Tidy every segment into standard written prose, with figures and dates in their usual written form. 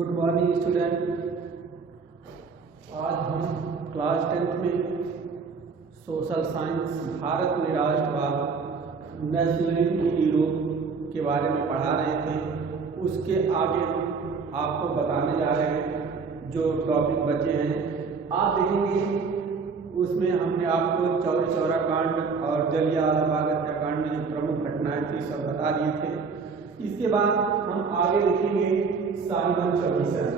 Good morning student. आज हम class 10th में सोशल साइंस भारत में राष्ट्रवाद नेशनलिज्म इन यूरोप के बारे में पढ़ा रहे थे। उसके आगे आपको बताने जा रहे हैं जो टॉपिक बचे हैं। आप देखेंगे उसमें हमने आपको चौरी चौरा कांड और जलियांवाला बाग हत्याकांड में जो प्रमुख घटनाएं थी सब बता दिए थे। इसके बाद हम आगे देखेंगे साइमन कमीशन।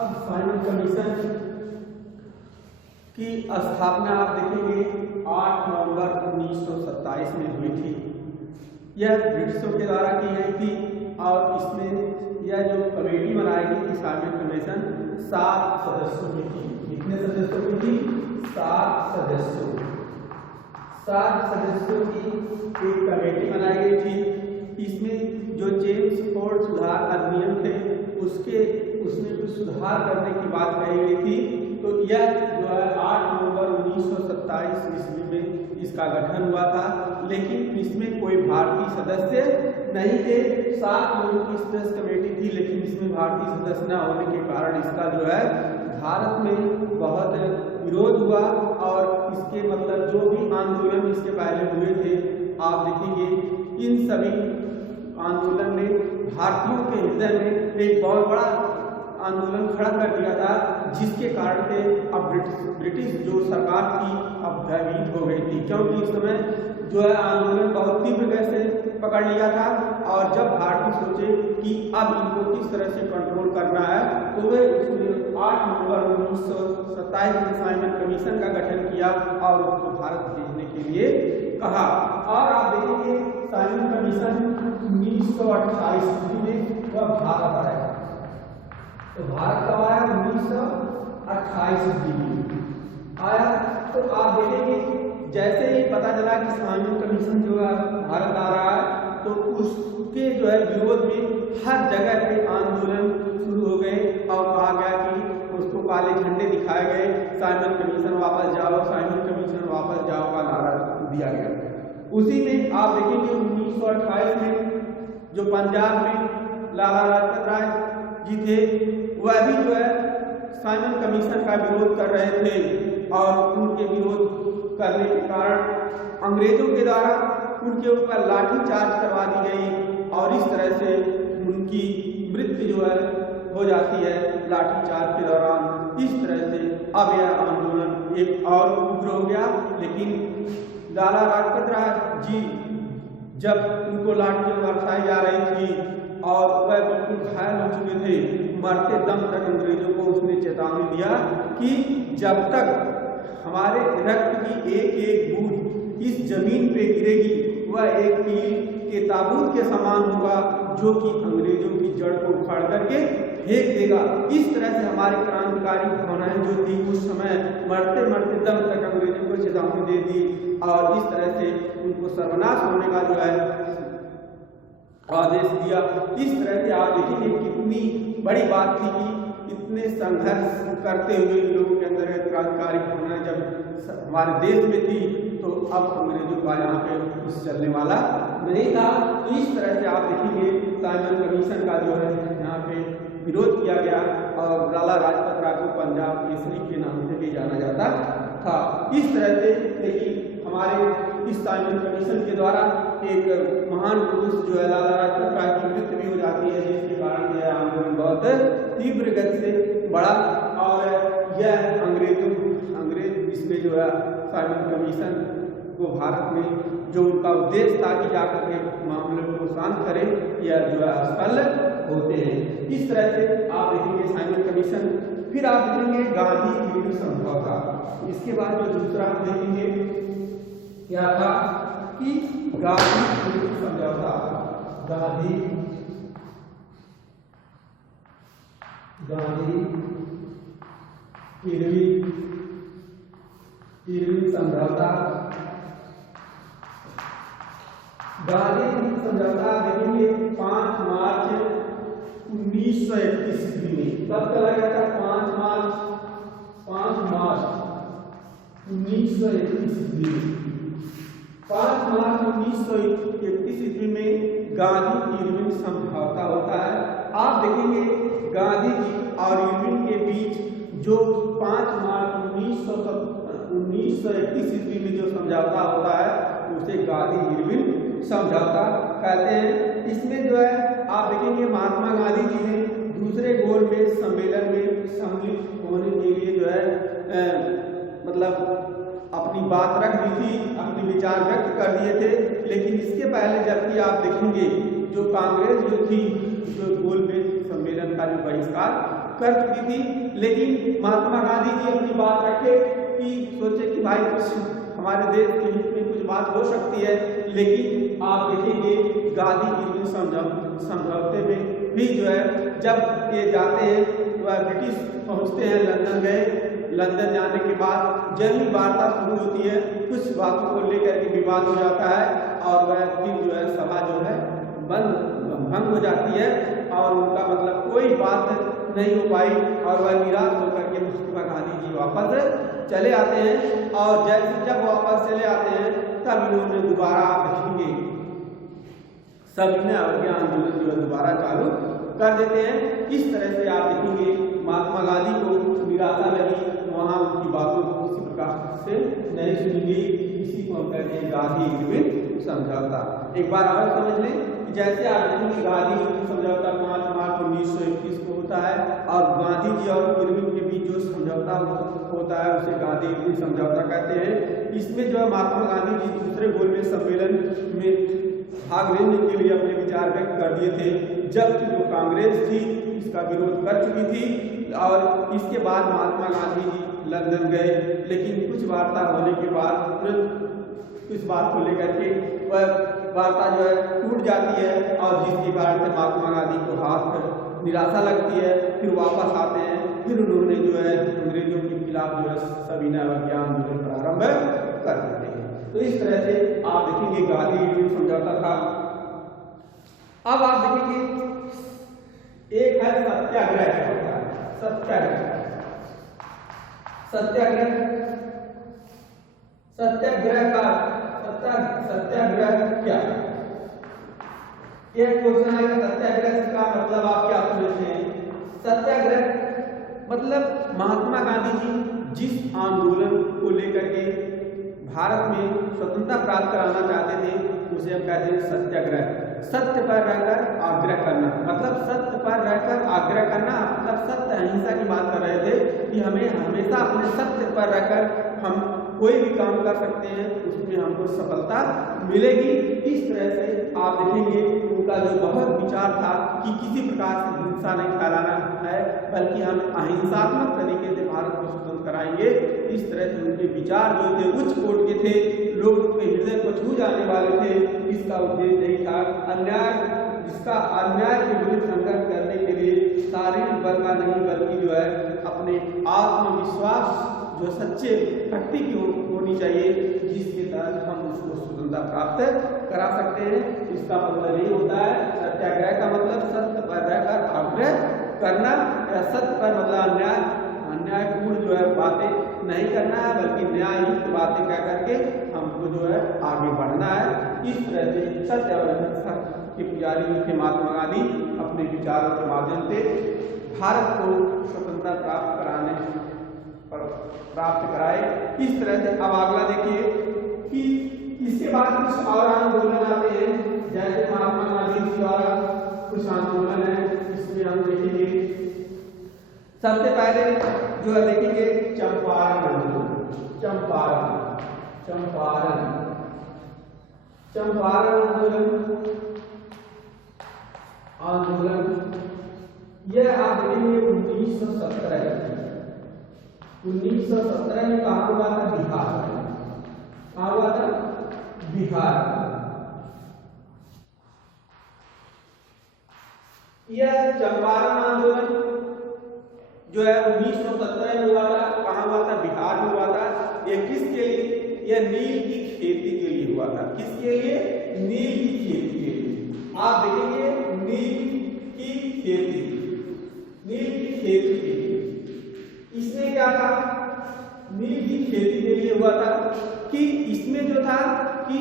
अब साइमन कमीशन की स्थापना आप देखेंगे 8 नवंबर 1927 में हुई थी। यह ब्रिटिशों के द्वारा की गई थी और इसमें यह जो कमेटी बनाई गई थी साइमन कमीशन 7 सदस्यों की थी। कितने सदस्यों की थी? 7 सदस्यों। 7 सदस्यों की एक कमेटी बनाई गई थी। इसमें जो जेम्स फोर्ड सुधार अधिनियम थे उसमें कुछ सुधार करने की बात कही गई थी। तो यह जो है 8 नवंबर 1927 ईस्वी में इसका गठन हुआ था, लेकिन इसमें कोई भारतीय सदस्य नहीं थे। 7 लोगों की सदस्य कमेटी थी, लेकिन इसमें भारतीय सदस्य न होने के कारण इसका जो है भारत में बहुत विरोध हुआ और इसके मतलब जो भी आंदोलन इसके पहले हुए थे आप देखेंगे इन सभी आंदोलन ने भारतीयों के हृदय में एक बहुत बड़ा आंदोलन खड़ा कर दिया था, जिसके कारण से अब ब्रिटिश जो सरकार थी अब भयभीत हो गई थी, क्योंकि इस समय जो है आंदोलन बहुत तीव्र गति से पकड़ लिया था। और जब भारतीय सोचे कि अब इनको किस तरह से कंट्रोल करना है तो वे 8 नवंबर 1927 में साइमन कमीशन का गठन किया और उसको भारत भेजने के लिए कहा। और आप देखेंगे साइमन कमीशन 1928 में वह भारत आया। तो भारत कब आया? 1928 में आया। तो आप देखेंगे जैसे ही पता चला कि साइमन कमीशन जो है भारत आ रहा है तो उसके जो है विरोध में हर जगह पे आंदोलन शुरू हो गए और कहा गया कि उसको काले झंडे दिखाए गए, साइमन कमीशन वापस जाओ, साइमन कमीशन वापस जाओ का नारा दिया गया। उसी में आप देखेंगे 1928 में जो पंजाब में लाला लाजपत राय जी थे वह भी जो है साइमन कमीशन का विरोध कर रहे थे और उनके विरोध करने के कारण अंग्रेजों के द्वारा उनके ऊपर लाठीचार्ज करवा दी गई और इस तरह से उनकी मृत्यु जो है हो जाती है लाठीचार्ज के दौरान। इस तरह से अब यह आंदोलन एक और उग्र हो गया, लेकिन लाला लाजपत राय जी जब उनको लाठियां बरसाई जा रही थी और वह बिल्कुल घायल हो चुके थे, मरते दम तक अंग्रेजों को उसने चेतावनी दिया कि जब तक हमारे रक्त की एक एक बूंद इस जमीन पे गिरेगी वह एक तीर के ताबूत के समान होगा जो कि अंग्रेजों की जड़ को उखाड़ करके फेंक देगा। इस तरह से हमारी क्रांतिकारी भावनाएं जो थी उस समय मरते मरते दम तक अंग्रेजों को चेतावनी दे दी और इस तरह से उनको सर्वनाश होने का जो है आदेश दिया। इस तरह से आप देखेंगे कितनी बड़ी बात थी कि इतने संघर्ष करते हुए लोगों के अंदर क्रांतिकारी भावना जब हमारे देश में थी तो अब अंग्रेजों का यहाँ पे कुछ चलने वाला नहीं था। इस तरह से आप देखेंगे साइमन कमीशन का जो है यहाँ पे विरोध किया गया और लाला लाजपत राय को पंजाब केसरी के नाम से भी जाना जाता था। इस तरह से देखिए हमारे इस साइमन कमीशन के द्वारा एक महान पुरुष जो है लाला लाजपत राय की मृत्यु भी हो जाती है, जिसके कारण यह आंदोलन बहुत तीव्र गति से बढ़ा और यह अंग्रेज इसमें जो है साइमन कमीशन को भारत में जो उनका उद्देश्य था कि जाकर के मामले को शांत करें, यह जो है असफल होते हैं। इस तरह से आप देखेंगे साइमन कमीशन। फिर आप देखेंगे गांधी ईर्विन समझौता। इसके बाद जो दूसरा आप देखेंगे क्या था कि गांधी ईर्विन समझौता। गांधी ईर्विन समझौता। गांधी समझौता देखेंगे 5 मार्च 1931 ईस्वी में। कब चला गया था? 5 मार्च 1931 ईस्वी में। 5 मार्च 1931 ईस्वी में गांधी ईर्विन समझौता होता है। आप देखेंगे गांधी जी और इरविन के बीच जो 5 मार्च 1931 ईस्वी में जो समझौता होता है उसे गांधी इरविन समझौता कहते हैं। इसमें जो है आप देखेंगे महात्मा गांधी जी ने दूसरे गोल में सम्मेलन में सम्मिलित होने के लिए जो है मतलब अपनी बात रख दी थी, अपने विचार व्यक्त कर दिए थे। लेकिन इसके पहले जबकि आप देखेंगे जो कांग्रेस जो थी जो गोल में सम्मेलन का जो बहिष्कार कर चुकी थी, लेकिन महात्मा गांधी जी अपनी बात रखे कि सोचे कि भाई कुछ हमारे देश के हित में कुछ बात हो सकती है। लेकिन आप देखेंगे गांधी इरविन समझौते में भी जो है जब ये जाते हैं वह ब्रिटिश पहुंचते हैं, लंदन गए। लंदन जाने के बाद जब ही वार्ता शुरू होती है कुछ बातों को लेकर के विवाद हो जाता है और वह फिर जो है सभा जो है भंग हो जाती है और उनका मतलब कोई बात नहीं हो पाई और वह निराश होकर के महात्मा गांधी जी वापस चले आते हैं। और जब वापस चले आते हैं तब इन्होंने दोबारा देखेंगे सविनय अवज्ञा आंदोलन जो है दोबारा चालू कर देते हैं। इस तरह से आप देखेंगे महात्मा गांधी को निराशा लगी, वहां उनकी बातों को किसी प्रकार से नहीं सुनी गई। इसी को हम कहते हैं गांधी इरविन समझौता। एक बार और समझ लें कि जैसे आप देखेंगे गांधी इरविन समझौता 5 मार्च 1921 को होता है और गांधी जी और इरविन के बीच जो समझौता होता है उसे गांधी इरविन समझौता कहते हैं। इसमें जो है महात्मा गांधी जी दूसरे गोल में सम्मेलन में भाग लेने के लिए अपने विचार व्यक्त कर दिए थे, जबकि जो कांग्रेस थी इसका विरोध कर चुकी थी। और इसके बाद महात्मा गांधी जी लंदन गए, लेकिन कुछ वार्ता होने के बाद इस बात को लेकर के वह वार्ता जो है टूट जाती है और जिसके कारण से महात्मा गांधी को हाथ निराशा लगती है। फिर वापस आते हैं, फिर उन्होंने जो है अंग्रेजों के खिलाफ जो है सविनय अवज्ञा आंदोलन प्रारंभ कर देते हैं। तो इस तरह से आप देखेंगे गांधी इरविन समझौता था। अब आप देखेंगे एक है सत्याग्रह। सत्याग्रह क्या? एक क्वेश्चन आएगा सत्याग्रह का मतलब आप क्या समझते हैं? सत्याग्रह मतलब महात्मा गांधी जी जिस आंदोलन को लेकर के भारत में स्वतंत्रता प्राप्त कराना चाहते थे उसे हम कहते हैं सत्याग्रह। सत्य पर रहकर आग्रह करना, मतलब सत्य पर रहकर आग्रह करना, मतलब सत्य अहिंसा की बात कर रहे थे कि हमें हमेशा अपने सत्य पर रहकर हम कोई भी काम कर सकते हैं, उसमें हमको सफलता मिलेगी। इस तरह से आप देखेंगे उनका जो बहुत विचार था कि किसी प्रकार से हिंसा नहीं फैलाना है, बल्कि हम अहिंसात्मक तरीके से भारत को स्वतंत्र कराएंगे। इस तरह से उनके विचार जो थे उच्च कोटि के थे, लोगों के हृदय को छू जाने वाले थे। इसका उद्देश्य यही था अन्याय के विरुद्ध संघर्ष करने के लिए शारीरिक बल का नहीं बल्कि जो है अपने आत्मविश्वास जो सच्चे भक्ति की होनी चाहिए, जिसके तहत हम उसको स्वतंत्रता प्राप्त करा सकते हैं। इसका मतलब यही होता है सत्याग्रह का मतलब सत्य पर रहकर आग्रह करना, या सत्य पर मतलब अन्यायपूर्ण जो है बातें नहीं करना है, बल्कि न्याययुक्त बातें कह करके हमको जो है आगे बढ़ना है। इस तरह से सत्य और अहिंसा के पुजारी थे महात्मा गांधी। अपने विचारों के माध्यम से भारत को स्वतंत्रता प्राप्त कराए। इस तरह से अब अगला देखिए कि इसके बाद कुछ और आंदोलन आते हैं, जैसे महात्मा गांधी द्वारा कुछ आंदोलन है। इसमें हम देखेंगे सबसे पहले जो है देखेंगे चंपारण आंदोलन। चंपारण आंदोलन यह आप देखेंगे 1917 में कहा हुआ था? बिहार। कहा हुआ था? बिहार। यह चंपारण आंदोलन जो है 1917 में हुआ था। कहा हुआ था? बिहार में हुआ था। यह किसके लिए? यह नील की खेती के लिए हुआ था। किसके लिए? नील की खेती के लिए। आप देखेंगे नील की खेती के लिए। इसमें क्या था? नील की खेती के लिए हुआ था कि इसमें जो था कि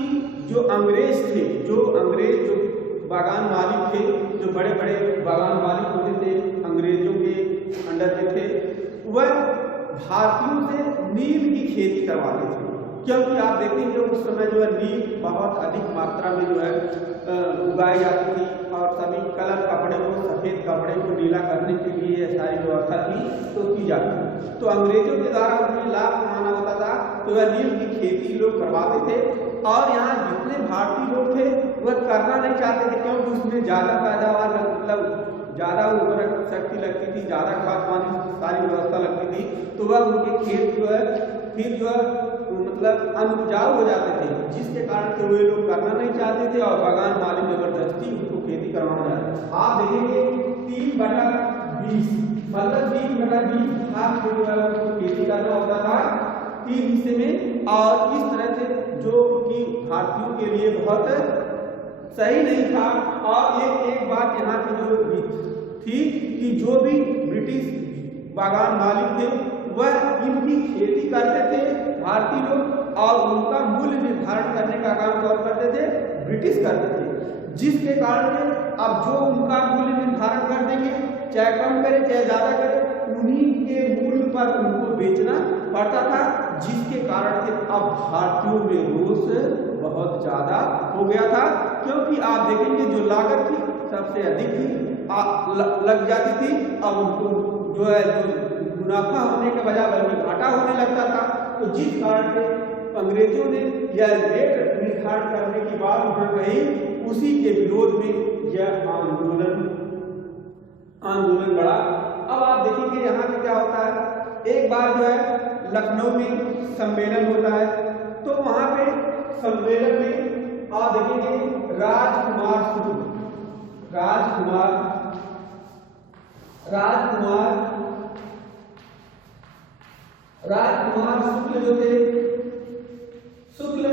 जो अंग्रेज थे, जो बागान मालिक थे, जो बड़े बड़े बागान मालिक होते थे, अंग्रेजों के अंडर में थे, वह भारतीयों से नील की खेती करवाते थे। क्योंकि आप देखेंगे उस समय जो है नील बहुत अधिक मात्रा में जो है उगाई जाती थी और सभी कलर कपड़े को, सफ़ेद कपड़े को नीला करने के लिए यह सारी व्यवस्था थी तो की जाती थी। तो अंग्रेजों के द्वारा उन्हें लाभ कमाना होता था तो वह नील की खेती लोग करवाते थे और यहाँ जितने भारतीय लोग थे वह करना नहीं चाहते थे, क्योंकि उसमें ज़्यादा पैदावार मतलब ज़्यादा उर्वरक शक्ति लगती थी, ज़्यादा खाद पानी सारी व्यवस्था लगती थी, तो वह उनके खेत जो है फिर जो है मतलब अनउपजाऊ हो जाते थे, जिसके कारण से वे लोग करना नहीं चाहते थे और बागान मालिक जबरदस्ती उनको खेती करवाना चाहते थे। आप देखेंगे 3/20 मतलब 3/20 भाग में जो है उनको खेती करना होता था 3 हिस्से में, और इस तरह से जो कि भारतीयों के लिए बहुत सही नहीं था। और एक बात यहाँ की जो थी कि जो भी ब्रिटिश बागान मालिक थे वह इनकी खेती करते थे भारतीय लोग, और उनका मूल्य निर्धारण करने का काम कौन करते थे? ब्रिटिश करते थे, जिसके कारण से अब जो उनका मूल्य निर्धारण कर देंगे, चाहे कम करे चाहे ज्यादा करे, उन्हीं के मूल्य पर उनको बेचना पड़ता था, जिसके कारण से अब भारतीयों में रोष बहुत ज्यादा हो गया था। क्योंकि आप देखेंगे जो लागत थी सबसे अधिक थी लग जाती थी, अब उनको जो है मुनाफा होने के बजाय बल्कि घाटा होने लगता था। तो जिस कारण से अंग्रेजों ने यह रेट निर्धारण करने की बात उठा गई, उसी के विरोध में यह आंदोलन बढ़ा। अब आप देखेंगे यहाँ पे क्या होता है, एक बार जो है लखनऊ में सम्मेलन होता है, तो वहां पे सम्मेलन में आप देखेंगे राजकुमार शुक्ल जो थे, शुक्ल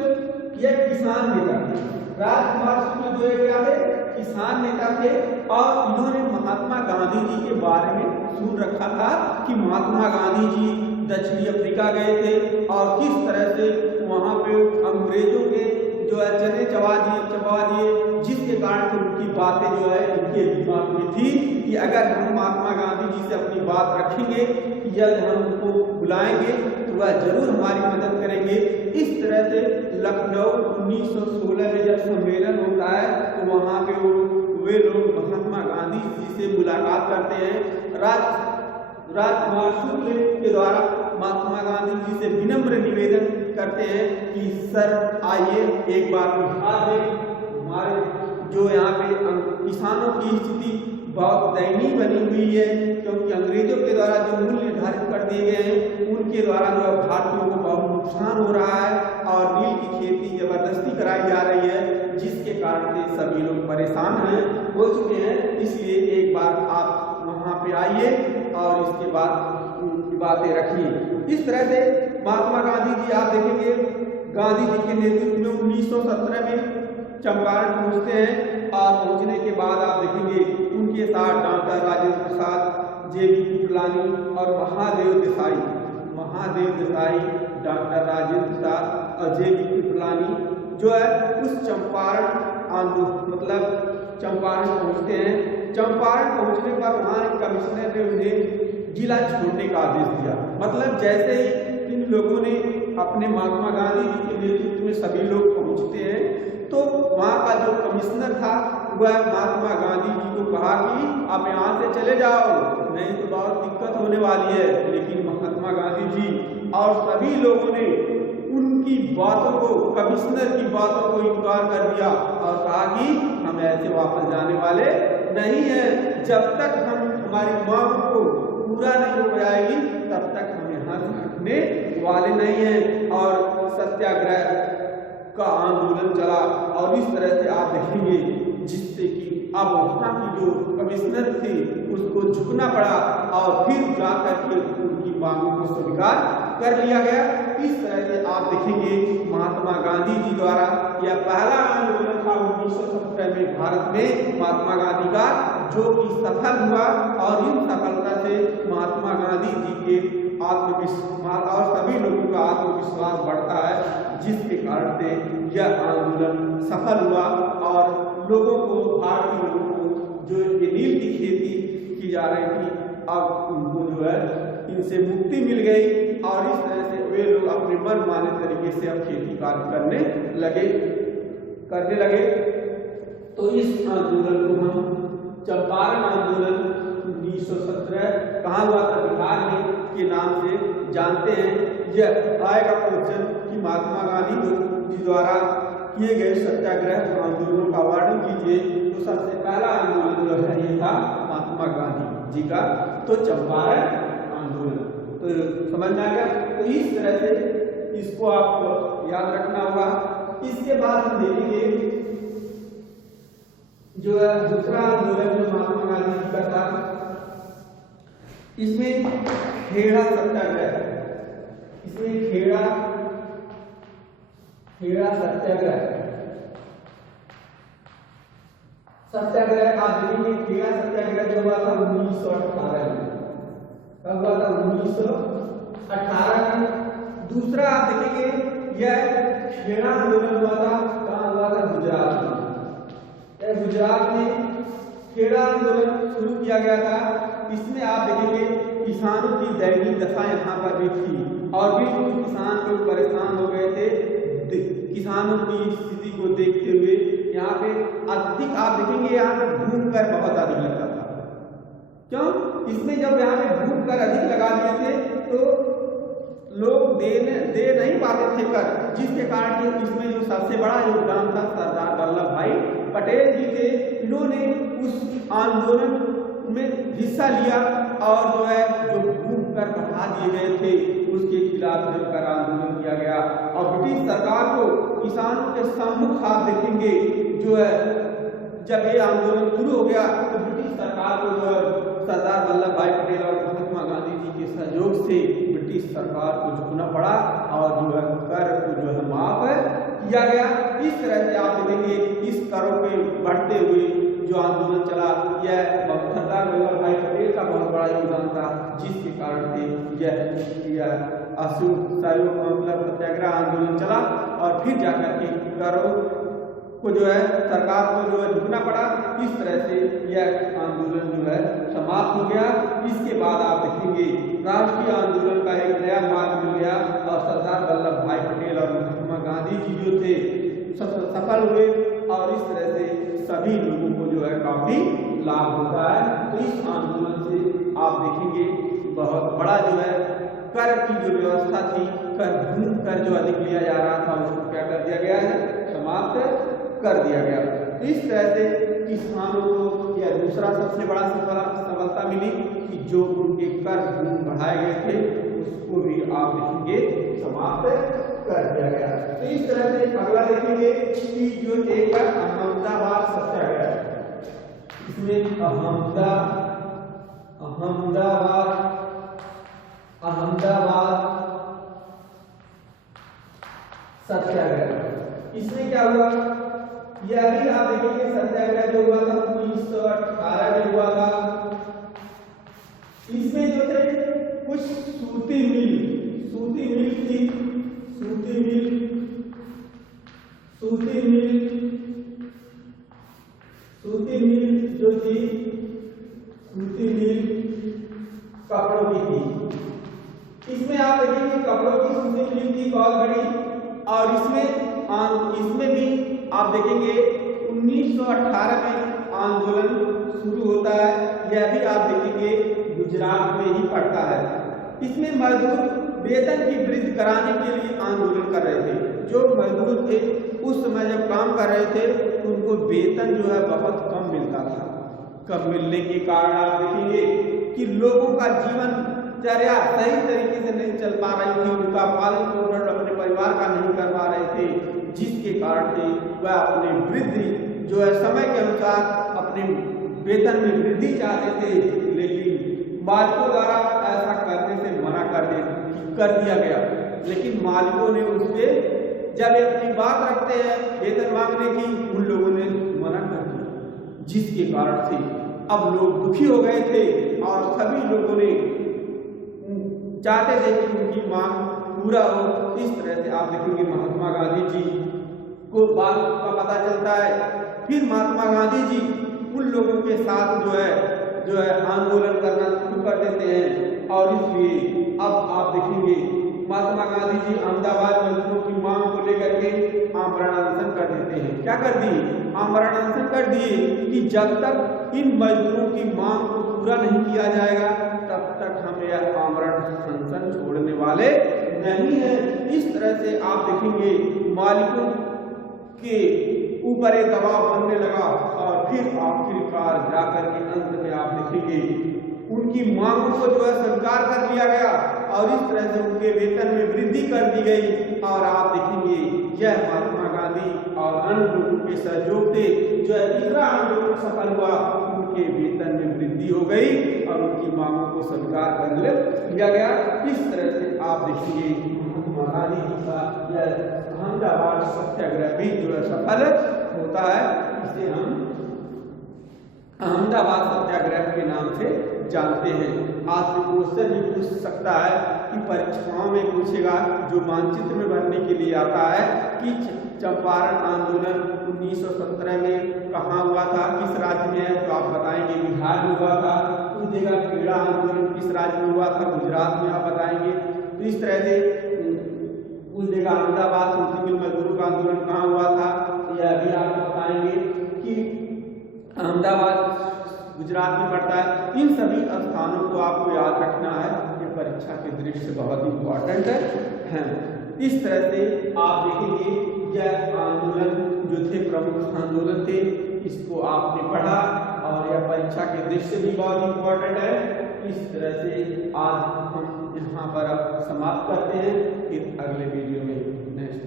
ये किसान नेता थे। राजकुमार शुक्ल जो है क्या थे? किसान नेता थे, और इन्होंने महात्मा गांधी जी के बारे में सुन रखा था कि महात्मा गांधी जी दक्षिणी अफ्रीका गए थे और किस तरह से वहां पे अंग्रेजों के जो है चने चबा दिए, जिसके कारण से उनकी बातें जो है उनके दिमाग में थी कि अगर हम महात्मा गांधी जी से अपनी बात रखेंगे या हम उनको बुलाएंगे तो वह जरूर हमारी मदद करेंगे। इस तरह से लखनऊ 1916 में जब सम्मेलन होता है तो वहाँ पे वे लोग महात्मा गांधी जी से मुलाकात करते हैं। राजकुमार शुक्ल के द्वारा महात्मा गांधी जी से विनम्र निवेदन करते हैं कि सर आइए एक बार बिहार में हमारे जो यहाँ पे किसानों की स्थिति बहुत दयनीय बनी हुई है, क्योंकि अंग्रेजों के द्वारा जो मूल्य निर्धारित कर दिए गए हैं उनके द्वारा जो है भारतीयों को बहुत नुकसान हो रहा है और नील की खेती जबरदस्ती कराई जा रही है, जिसके कारण से सभी लोग परेशान हो चुके हैं। इसलिए एक बार आप वहाँ पे आइए और इसके बाद उनकी बातें रखिए। इस तरह से महात्मा गांधी जी आप देखेंगे गांधी जी के नेतृत्व में 1917 में चंपारण पहुंचते हैं, और पहुंचने के बाद आप देखेंगे उनके साथ डॉक्टर राजेंद्र प्रसाद, जेबी कृपलानी और महादेव देसाई, डॉक्टर राजेंद्र प्रसाद और जेबी कृपलानी जो है उस चंपारण मतलब चंपारण पहुंचते हैं। चंपारण पहुंचने पर वहाँ कमिश्नर ने उन्हें जिला छोड़ने का आदेश दिया। मतलब जैसे ही इन लोगों ने अपने महात्मा गांधी जी के नेतृत्व में सभी लोग पहुंचते हैं, तो वहाँ का जो कमिश्नर था वह महात्मा गांधी जी को कहा कि आप यहाँ से चले जाओ, नहीं तो बहुत दिक्कत होने वाली है। लेकिन महात्मा गांधी जी और सभी लोगों ने उनकी बातों को, कमिश्नर की बातों को इनकार कर दिया और कहा कि हम ऐसे वापस जाने वाले नहीं हैं, जब तक हम हमारी मांग को पूरा नहीं हो जाएगी तब तक हम यहाँ से हटने वाले नहीं हैं। और सत्याग्रह का आंदोलन चला, और इस तरह से आप देखेंगे जिससे कि अब वहाँ की जो कमिश्नर थी उसको झुकना पड़ा और फिर जाकर के उनकी मांगों को स्वीकार कर लिया गया। इस तरह से आप देखेंगे महात्मा गांधी जी द्वारा यह पहला आंदोलन था 1917 में भारत में महात्मा गांधी का, जो कि सफल हुआ, और इन सफलता से महात्मा गांधी जी के आत्मविश्वास और सभी लोगों का आत्मविश्वास बढ़ता है, जिसके कारण से यह आंदोलन सफल हुआ और लोगों को, भारतीय लोगों को जो ये नील की खेती की जा रही थी, अब उनको जो है इनसे मुक्ति मिल गई और इस तरह से वे लोग अपने मनमाने तरीके से अब खेती कार्य करने लगे। तो इस आंदोलन को हम चंपारण आंदोलन 1917 कहाँ हुआ था, बिहार में के नाम से जानते हैं। यह आएगा क्वेश्चन कि महात्मा गांधी जी द्वारा किए गए सत्याग्रह आंदोलनों का वर्णन कीजिए। तो सबसे पहला आंदोलन जो है ये था महात्मा गांधी जी का, तो चंपारण आंदोलन। तो समझ में आ गया। तो इस तरह से इसको आपको याद रखना होगा। इसके बाद हम देखेंगे जो है दूसरा आंदोलन जो महात्मा गांधी जी का था, इसमें खेड़ा सत्याग्रह, इसमें खेड़ा सत्याग्रह आप देखेंगे। खेड़ा सत्याग्रह जो हुआ था 1918 में, कब हुआ था, 1918 में। दूसरा आप देखेंगे यह खेड़ा आंदोलन हुआ था, कहाँ हुआ था, गुजरात में। गुजरात में खेड़ा आंदोलन शुरू किया गया था। इसमें आप देखेंगे किसानों की दयनीय दशा यहाँ पर भी थी और बिल्कुल किसान लोग परेशान हो गए थे। किसानों की स्थिति को देखते हुए यहाँ पे अधिक आप देखेंगे यहाँ पे भूमि कर बहुत अधिक लगता था। क्यों? इसमें जब यहाँ पे भूमि कर अधिक लगा दिए थे तो लोग दे नहीं पाते थे कर, जिसके कारण इसमें जो सबसे बड़ा योगदान था सरदार वल्लभ भाई पटेल जी थे। इन्होंने उस आंदोलन में हिस्सा लिया और जो है जो भूमि कर बढ़ा दिए गए थे उसके खिलाफ जमकर आंदोलन किया गया। और ब्रिटिश सरकार को किसानों के सम्मुख आप देखेंगे जो है जब ये आंदोलन शुरू हो गया तो ब्रिटिश सरकार को जो है सरदार वल्लभ भाई पटेल और महात्मा गांधी जी के सहयोग से ब्रिटिश सरकार को झुकना पड़ा और जो है कर को जो है माफ किया गया। इस तरह से आप देखेंगे इस करों के बढ़ते हुए जो आंदोलन चला, यह सरदार वल्लभ भाई पटेल का बहुत बड़ा योगदान था, जिसके कारण से यह असहयोग मतलब सत्याग्रह आंदोलन चला और फिर जाकर के करों को जो है सरकार को जो है झुकना पड़ा। इस तरह से यह आंदोलन जो है समाप्त हो गया। इसके बाद आप देखेंगे राष्ट्रीय आंदोलन का एक नया मार्ग मिल गया और सरदार वल्लभ भाई पटेल और महात्मा गांधी जी जो थे सफल हुए और इस तरह से सभी लोगों को जो है काफी लाभ होता है। तो इस आंदोलन से आप देखेंगे बहुत बड़ा जो है कर की जो व्यवस्था थी, कर जो अधिक लिया जा रहा था उसको क्या कर दिया गया है, समाप्त कर दिया गया। तो इस तरह से किसानों को यह दूसरा सबसे बड़ा सफलता मिली कि जो उनके कर बढ़ाए गए थे उसको भी आप देखेंगे समाप्त कर दिया गया। तो इस तरह से अगला देखेंगे कि जो एक अहमदाबाद सत्याग्रह, इसमें अहमदाबाद सत्याग्रह, इसमें क्या हुआ, यह भी आप देखेंगे सत्याग्रह जो हुआ था 1918 में हुआ था। इसमें जो थे कुछ सूती मिल जो थी, सूती मिल कपड़ों की थी। इसमें आप देखेंगे कपड़ों की सूती मिल थी बहुत बड़ी और इसमें भी आप देखेंगे 1918 में आंदोलन शुरू होता है। यह भी आप देखेंगे गुजरात में ही पड़ता है। इसमें मजदूर वेतन की वृद्धि कराने के लिए आंदोलन कर रहे थे। जो मजदूर थे उस समय जब काम कर रहे थे उनको वेतन जो है बहुत कम मिलता था। कम मिलने के कारण आप देखेंगे कि लोगों का जीवन चर्या सही तरीके से नहीं चल पा रही थी, उनका पालन पोषण अपने परिवार का नहीं कर पा रहे थे, जिसके कारण से वह अपने वृद्धि जो है समय के अनुसार अपने वेतन में वृद्धि चाहते थे, लेकिन मालिकों द्वारा ऐसा करने से मना कर दिया गया। लेकिन मालिकों ने उससे जब अपनी बात रखते हैं वेतन मांगने की, उन लोगों ने मना कर दिया, जिसके कारण से अब लोग दुखी हो गए थे और सभी लोगों ने चाहते थे कि उनकी मांग पूरा हो। इस तरह से आप देखेंगे महात्मा गांधी जी को बात का पता चलता है। फिर महात्मा गांधी जी उन लोगों के साथ जो है आंदोलन करना शुरू कर देते हैं और इसलिए अब आप देखेंगे महात्मा गांधी जी अहमदाबाद मजदूरों की मांग को लेकर के आमरण अनशन कर देते हैं। क्या कर दिए? आमरण अनशन कर दिए कि जब तक इन मजदूरों की मांग को पूरा नहीं किया जाएगा तब तक हम यह आमरण अनशन छोड़ने वाले नहीं है। इस तरह से आप देखेंगे मालिकों के ऊपर एक दबाव बनने लगा और फिर आखिरकार जाकर के अंत में आप देखेंगे उनकी मांगों को जो है स्वीकार कर लिया गया और इस तरह से उनके वेतन में वृद्धि कर दी गई। और आप देखेंगे यह महात्मा गांधी और अन्य लोगों के सहयोग से जो है तीसरा आंदोलन सफल हुआ, उनके वेतन में वृद्धि हो गई और उनकी मांगों को स्वीकार कर लिया गया। इस तरह से आप देखेंगे महात्मा गांधी जी का यह अहमदाबाद सत्याग्रह भी जो है सफल होता है। इसे हम अहमदाबाद सत्याग्रह के नाम से जानते हैं। आपसे क्वेश्चन भी पूछ सकता है कि परीक्षाओं में पूछेगा जो मानचित्र में भरने के लिए आता है कि चंपारण आंदोलन 1917 में कहाँ हुआ था, किस राज्य में है, तो आप बताएंगे बिहार में हुआ था। पूछेगा खेड़ा आंदोलन किस राज्य में हुआ था, गुजरात में, आप बताएंगे। तो इस तरह से पूछेगा अहमदाबाद सूची मिल मजदूरों का आंदोलन कहाँ हुआ था, यह भी आप बताएंगे कि अहमदाबाद गुजरात में पड़ता है। इन सभी स्थानों को आपको याद रखना है, ये परीक्षा के दृष्टि से बहुत इंपॉर्टेंट है। इस तरह से आप देखेंगे यह आंदोलन जो थे प्रमुख आंदोलन थे, इसको आपने पढ़ा और यह परीक्षा के दृष्टि से भी बहुत इंपॉर्टेंट है। इस तरह से आज हम यहाँ पर अब समाप्त करते हैं, फिर अगले वीडियो में नेक्स्ट